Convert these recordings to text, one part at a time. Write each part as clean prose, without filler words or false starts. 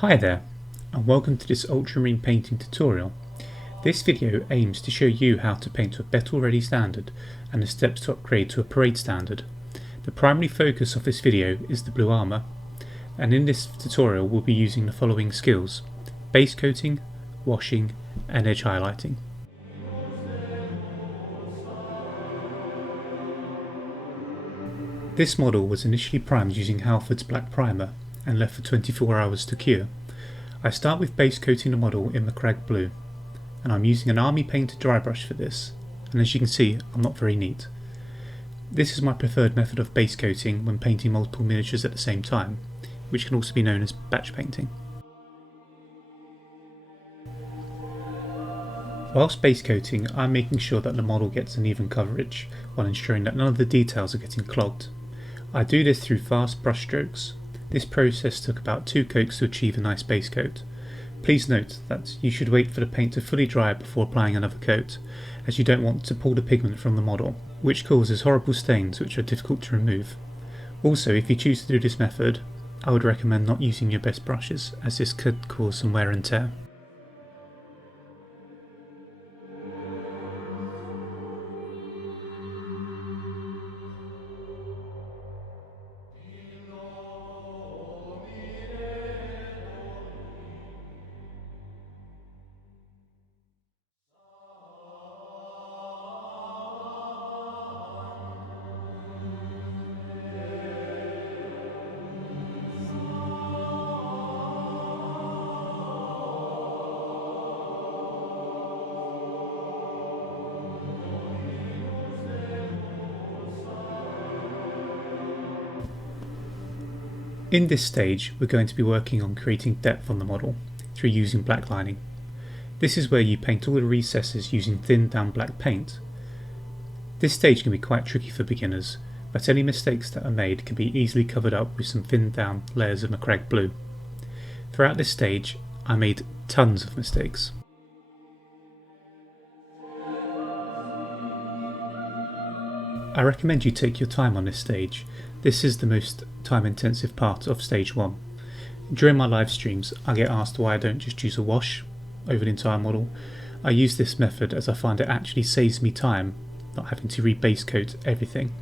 Hi there, and welcome to this Ultramarine painting tutorial. This video aims to show you how to paint to a battle ready standard and the steps to upgrade to a parade standard. The primary focus of this video is the blue armour, and in this tutorial we'll be using the following skills: base coating, washing and edge highlighting. This model was initially primed using Halford's black primer and left for 24 hours to cure. I start with base coating the model in Macragge blue, and I'm using an army painted dry brush for this, and as you can see I'm not very neat. This is my preferred method of base coating when painting multiple miniatures at the same time, which can also be known as batch painting. Whilst base coating, I'm making sure that the model gets an even coverage while ensuring that none of the details are getting clogged. I do this through fast brush strokes. This process took about 2 coats to achieve a nice base coat. Please note that you should wait for the paint to fully dry before applying another coat, as you don't want to pull the pigment from the model, which causes horrible stains which are difficult to remove. Also, if you choose to do this method, I would recommend not using your best brushes, as this could cause some wear and tear. In this stage, we're going to be working on creating depth on the model through using blacklining. This is where you paint all the recesses using thin down black paint. This stage can be quite tricky for beginners, but any mistakes that are made can be easily covered up with some thin down layers of Macragge blue. Throughout this stage, I made tons of mistakes. I recommend you take your time on this stage. This is the most time intensive part of stage 1. During my live streams I get asked why I don't just use a wash over the entire model. I use this method as I find it actually saves me time not having to re-base coat everything.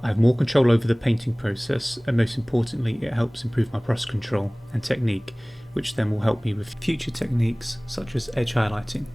I have more control over the painting process, and most importantly it helps improve my brush control and technique, which then will help me with future techniques such as edge highlighting.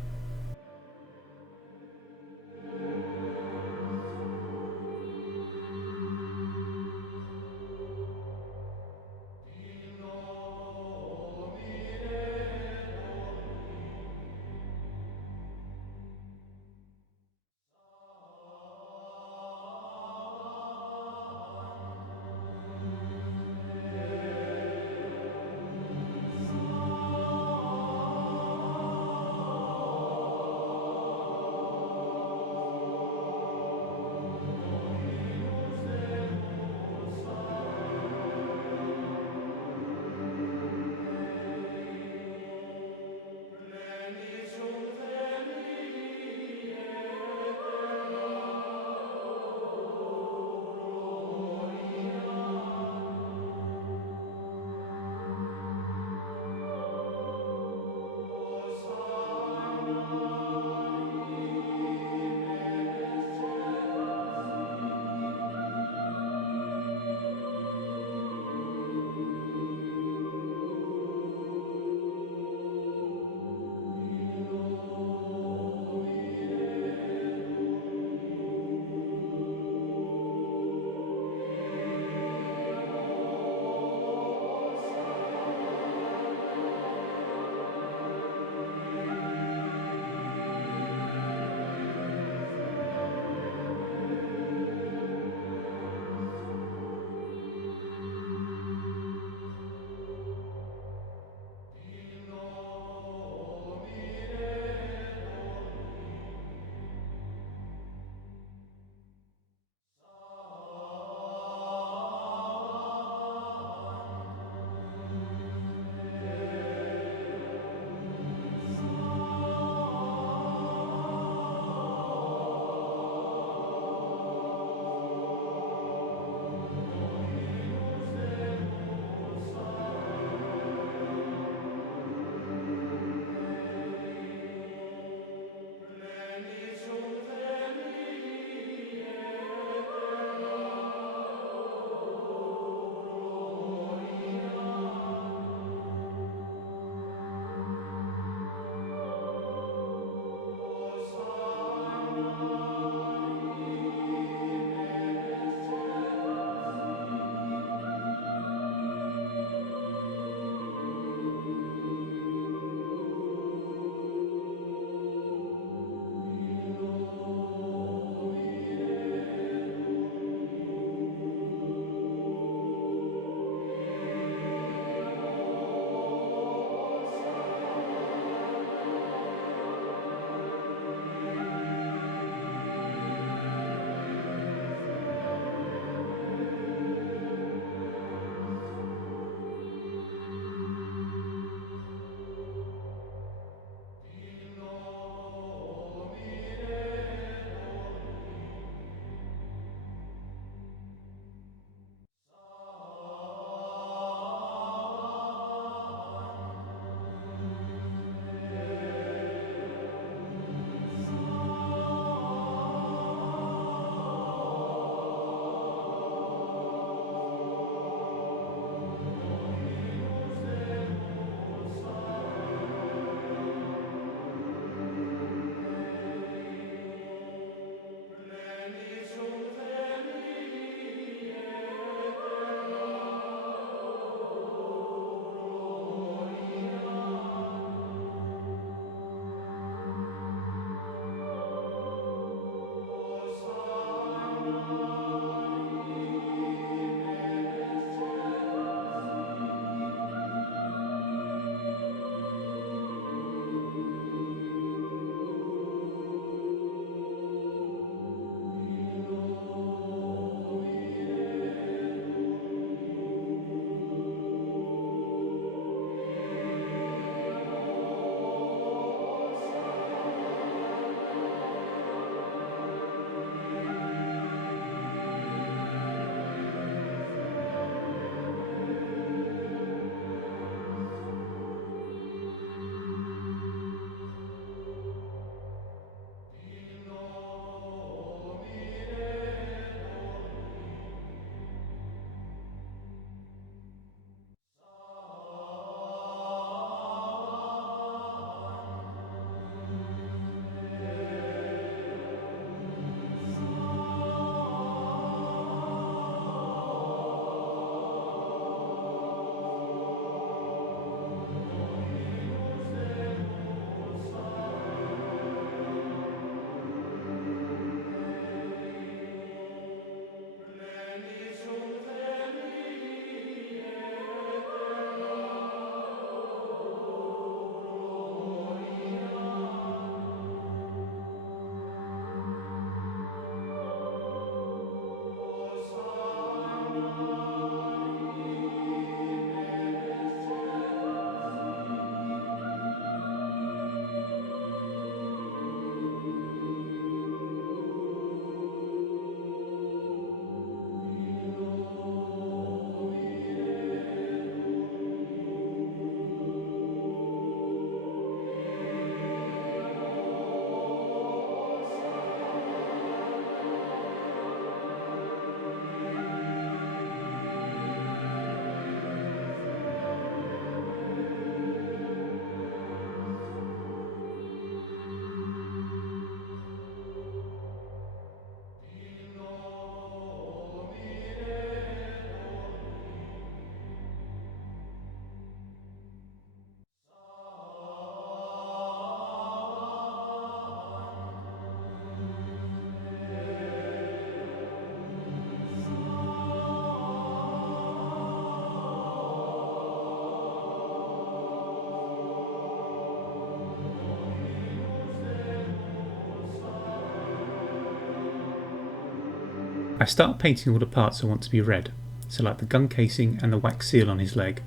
I start painting all the parts I want to be red, so like the gun casing and the wax seal on his leg.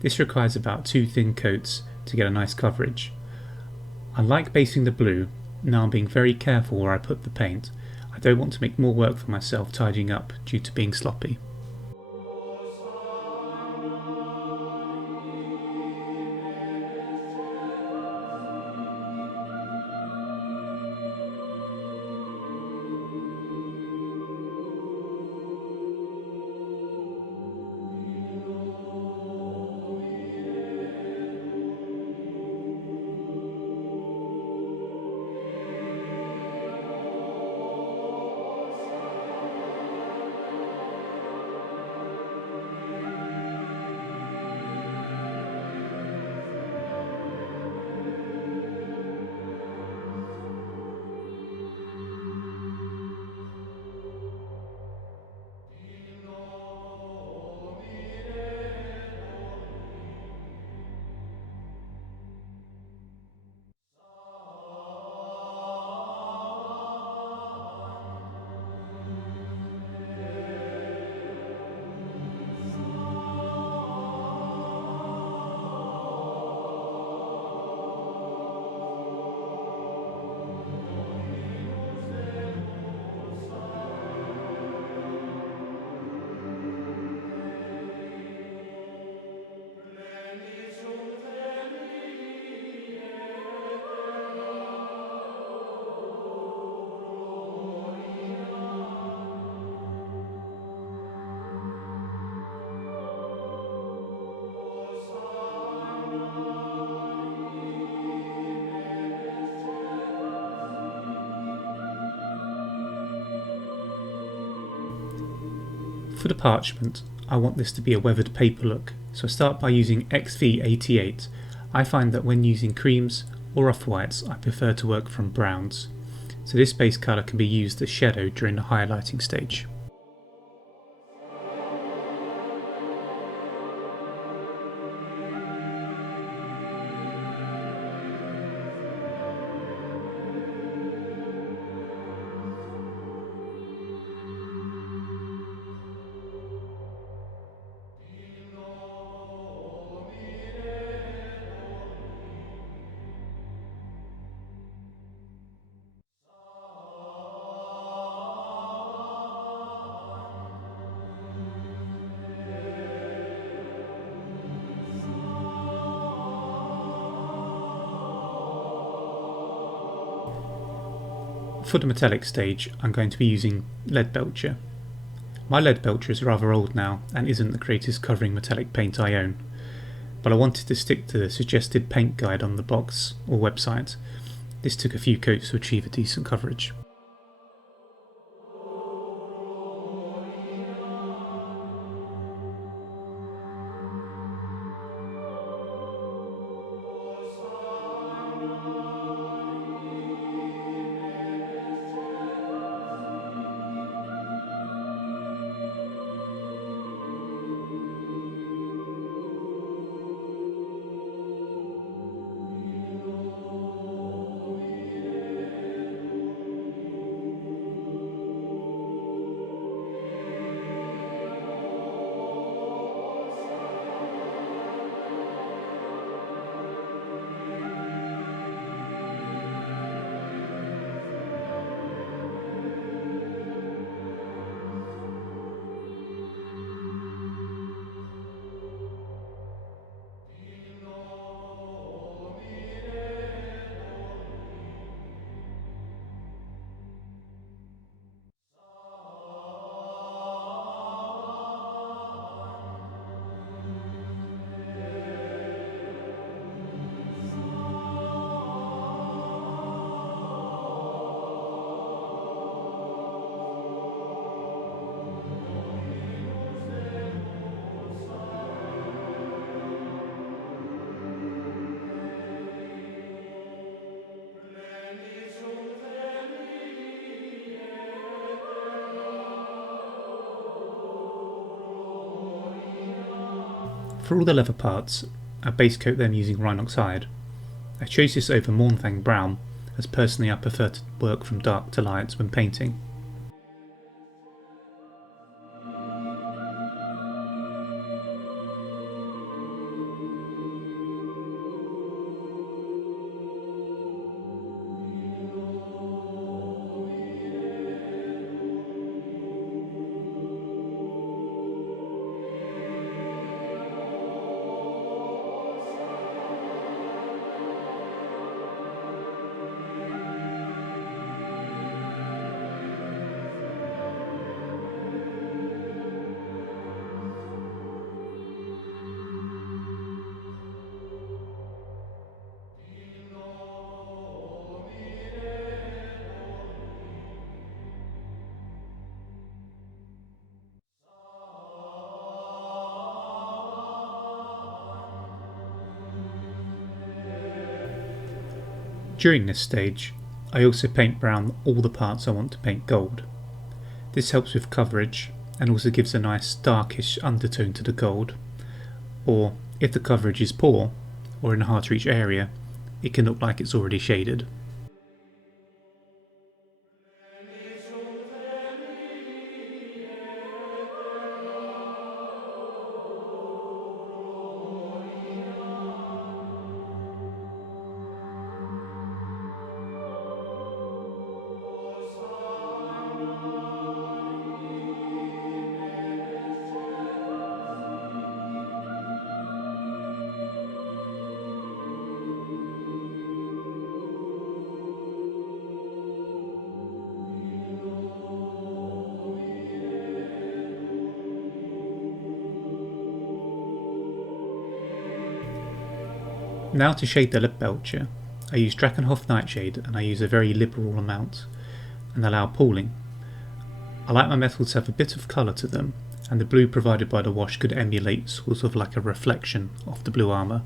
This requires about 2 thin coats to get a nice coverage. I like basing the blue. Now I'm being very careful where I put the paint. I don't want to make more work for myself tidying up due to being sloppy. For the parchment, I want this to be a weathered paper look, so I start by using XV88. I find that when using creams or off-whites, I prefer to work from browns, so this base colour can be used as shadow during the highlighting stage. For the metallic stage, I'm going to be using Leadbelcher. My Leadbelcher is rather old now and isn't the greatest covering metallic paint I own, but I wanted to stick to the suggested paint guide on the box or website. This took a few coats to achieve a decent coverage. For all the leather parts, I base coat them using Rhinox hide. I chose this over Mournfang brown, as personally I prefer to work from dark to light when painting. During this stage, I also paint brown all the parts I want to paint gold. This helps with coverage and also gives a nice darkish undertone to the gold, or if the coverage is poor or in a hard to reach area, it can look like it's already shaded. Now to shade the Leadbelcher, I use Drakenhof Nightshade and I use a very liberal amount and allow pooling. I like my metals to have a bit of colour to them, and the blue provided by the wash could emulate sort of like a reflection of the blue armour.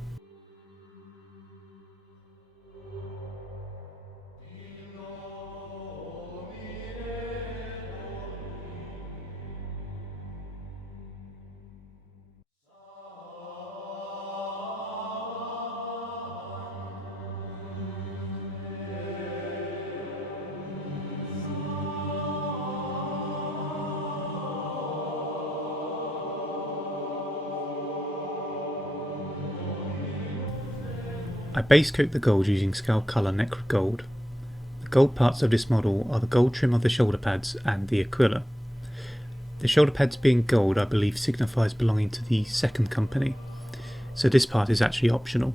I base coat the gold using ScaleColor Necro Gold. The gold parts of this model are the gold trim of the shoulder pads and the Aquila. The shoulder pads being gold I believe signifies belonging to the second company, so this part is actually optional.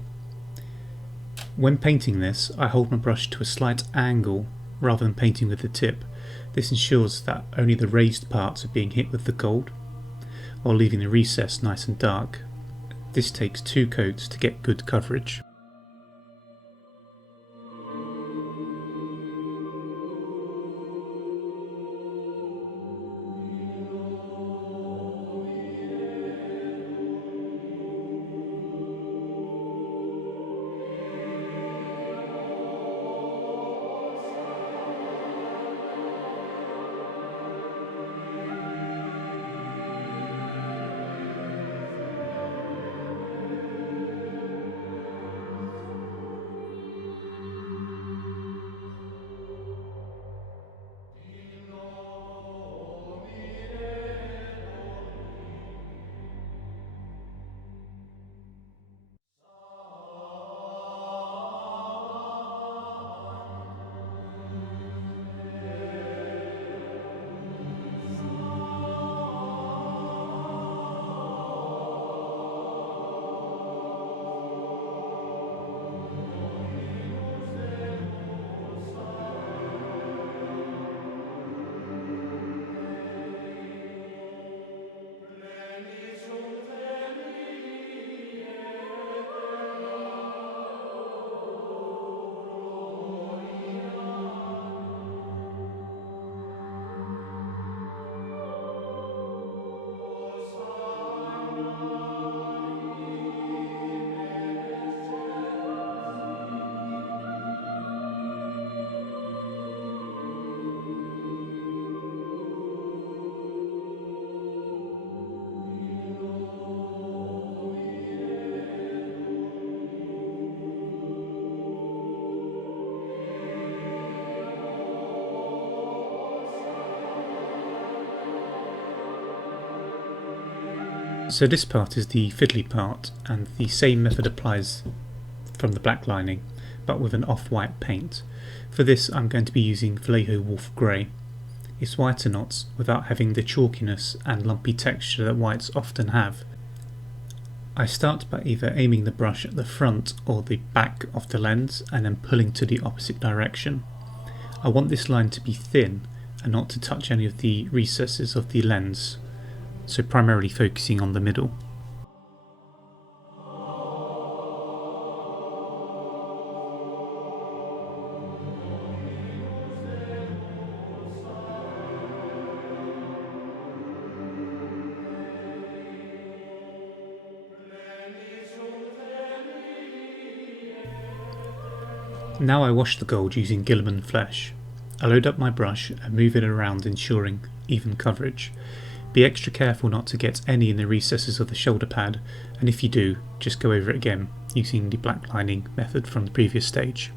When painting this, I hold my brush to a slight angle rather than painting with the tip. This ensures that only the raised parts are being hit with the gold, while leaving the recess nice and dark. This takes 2 coats to get good coverage. So this part is the fiddly part, and the same method applies from the blacklining, but with an off-white paint. For this I'm going to be using Vallejo Wolf Grey. It's whiter knots without having the chalkiness and lumpy texture that whites often have. I start by either aiming the brush at the front or the back of the lens and then pulling to the opposite direction. I want this line to be thin and not to touch any of the recesses of the lens, so primarily focusing on the middle. Now I wash the gold using Guilliman flesh. I load up my brush and move it around, ensuring even coverage. Be extra careful not to get any in the recesses of the shoulder pad, and if you do, just go over it again using the blacklining method from the previous stage.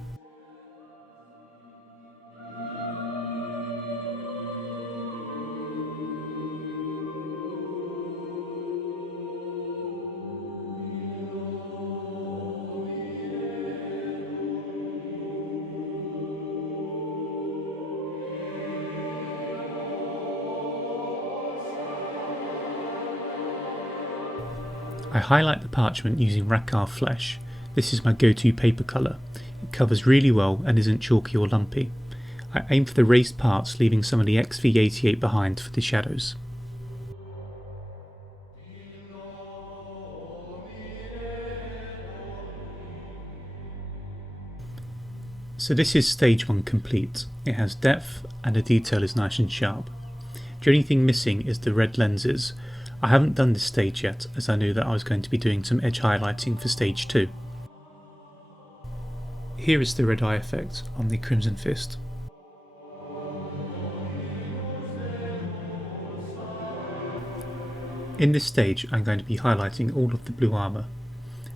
I highlight the parchment using Rakarth flesh. This is my go-to paper colour. It covers really well and isn't chalky or lumpy. I aim for the raised parts, leaving some of the XV88 behind for the shadows. So this is stage 1 complete. It has depth and the detail is nice and sharp. The only thing missing is the red lenses. I haven't done this stage yet, as I knew that I was going to be doing some edge highlighting for stage 2. Here is the red eye effect on the Crimson Fist. In this stage I'm going to be highlighting all of the blue armour.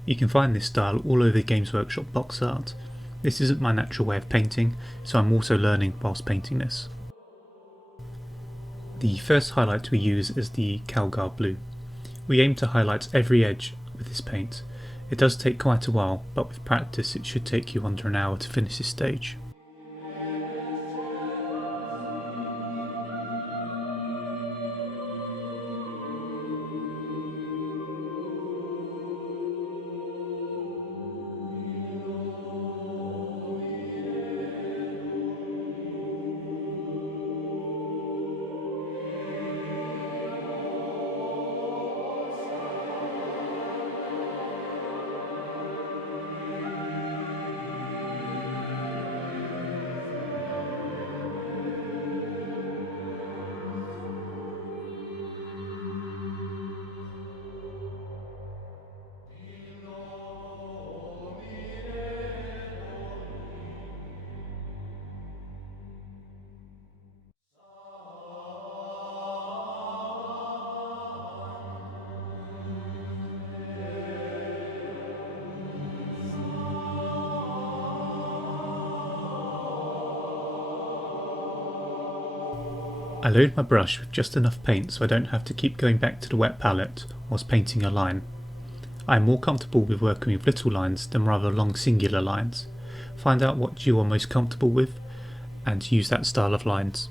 You can find this style all over the Games Workshop box art. This isn't my natural way of painting, so I'm also learning whilst painting this. The first highlight we use is the Calgar blue. We aim to highlight every edge with this paint. It does take quite a while, but with practice it should take you under an hour to finish this stage. I load my brush with just enough paint so I don't have to keep going back to the wet palette whilst painting a line. I am more comfortable with working with little lines than rather long singular lines. Find out what you are most comfortable with and use that style of lines.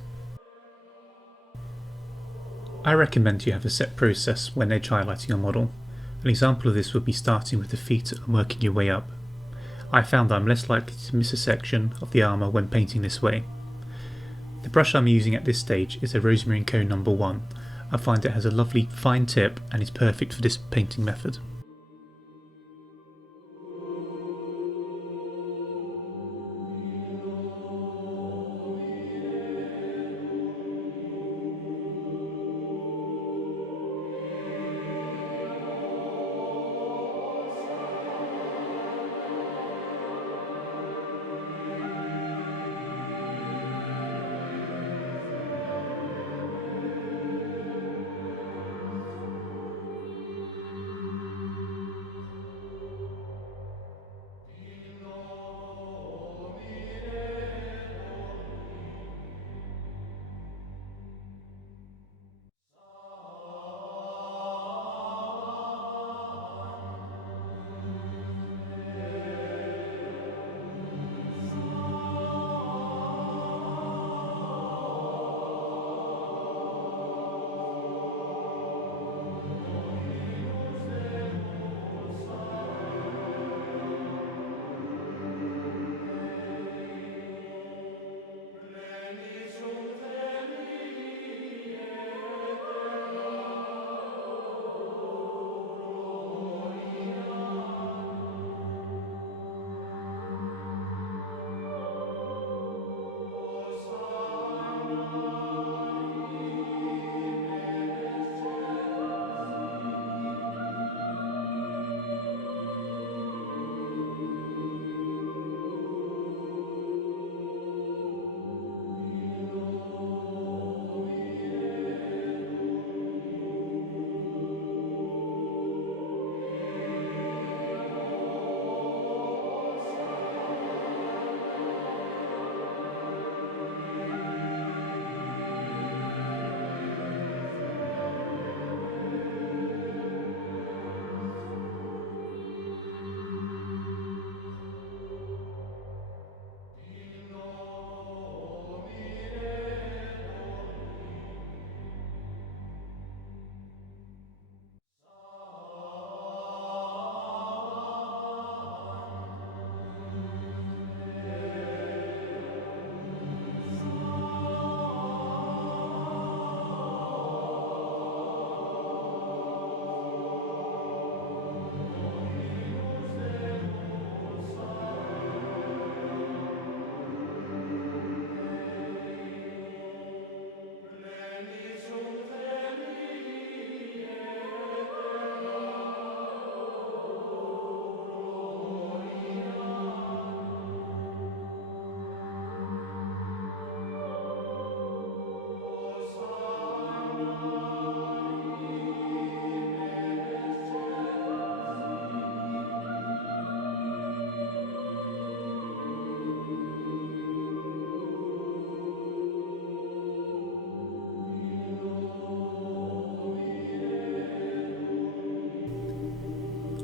I recommend you have a set process when edge highlighting a model. An example of this would be starting with the feet and working your way up. I found that I'm less likely to miss a section of the armour when painting this way. The brush I'm using at this stage is a Rosemary & Co No. 1. I find it has a lovely fine tip and is perfect for this painting method.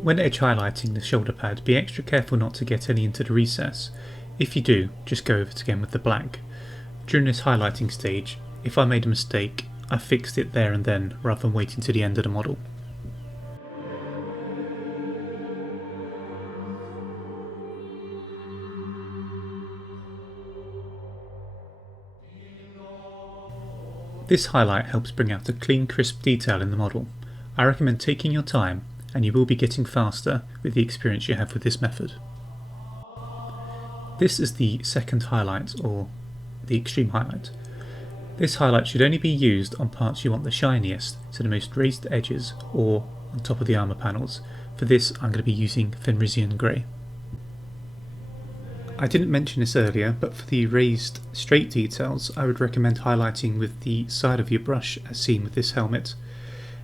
When edge highlighting the shoulder pad, be extra careful not to get any into the recess. If you do, just go over it again with the black. During this highlighting stage, if I made a mistake, I fixed it there and then rather than waiting to the end of the model. This highlight helps bring out a clean, crisp detail in the model. I recommend taking your time, and you will be getting faster with the experience you have with this method. This is the second highlight, or the extreme highlight. This highlight should only be used on parts you want the shiniest, so the most raised edges, or on top of the armour panels. For this I'm going to be using Fenrisian Grey. I didn't mention this earlier, but for the raised straight details I would recommend highlighting with the side of your brush as seen with this helmet.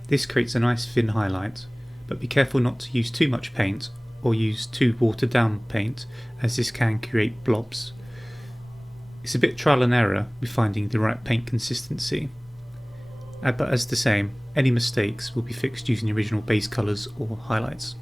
This creates a nice thin highlight, but be careful not to use too much paint or use too watered down paint, as this can create blobs. It's a bit trial and error with finding the right paint consistency, but as the same, any mistakes will be fixed using the original base colours or highlights.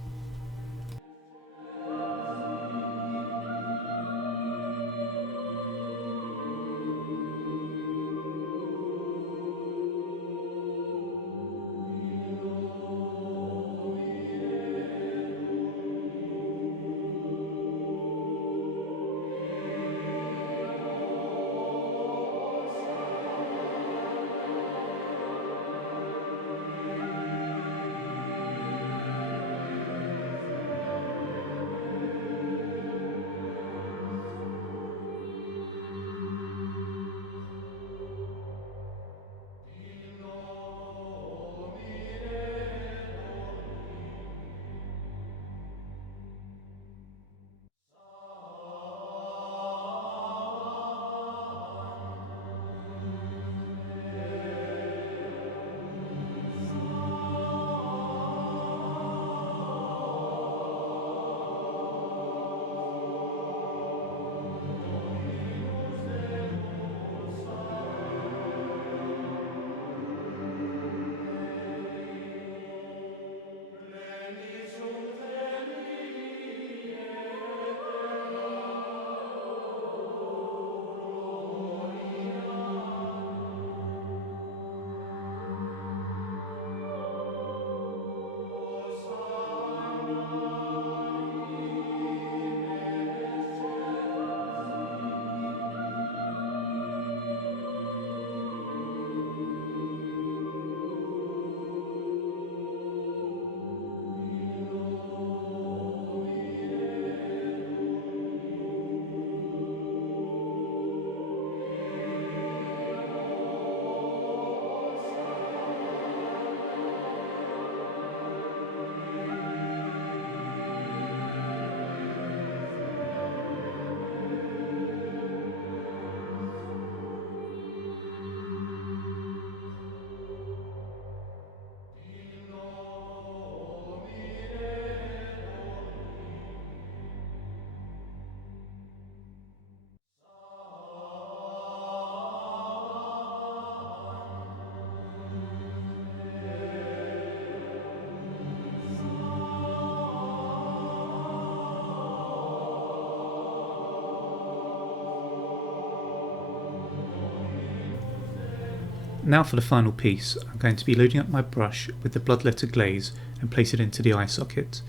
Now for the final piece, I'm going to be loading up my brush with the Bloodletter glaze and place it into the eye socket.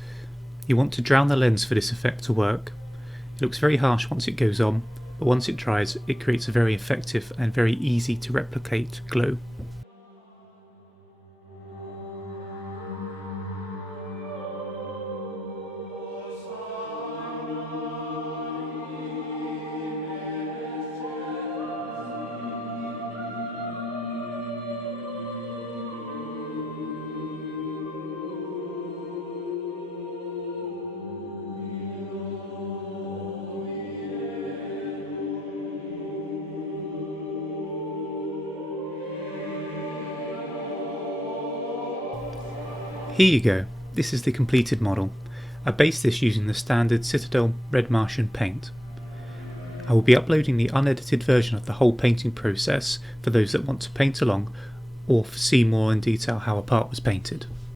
You want to drown the lens for this effect to work. It looks very harsh once it goes on, but once it dries it creates a very effective and very easy to replicate glow. Here you go, this is the completed model. I based this using the standard Citadel Red Martian paint. I will be uploading the unedited version of the whole painting process for those that want to paint along or see more in detail how a part was painted.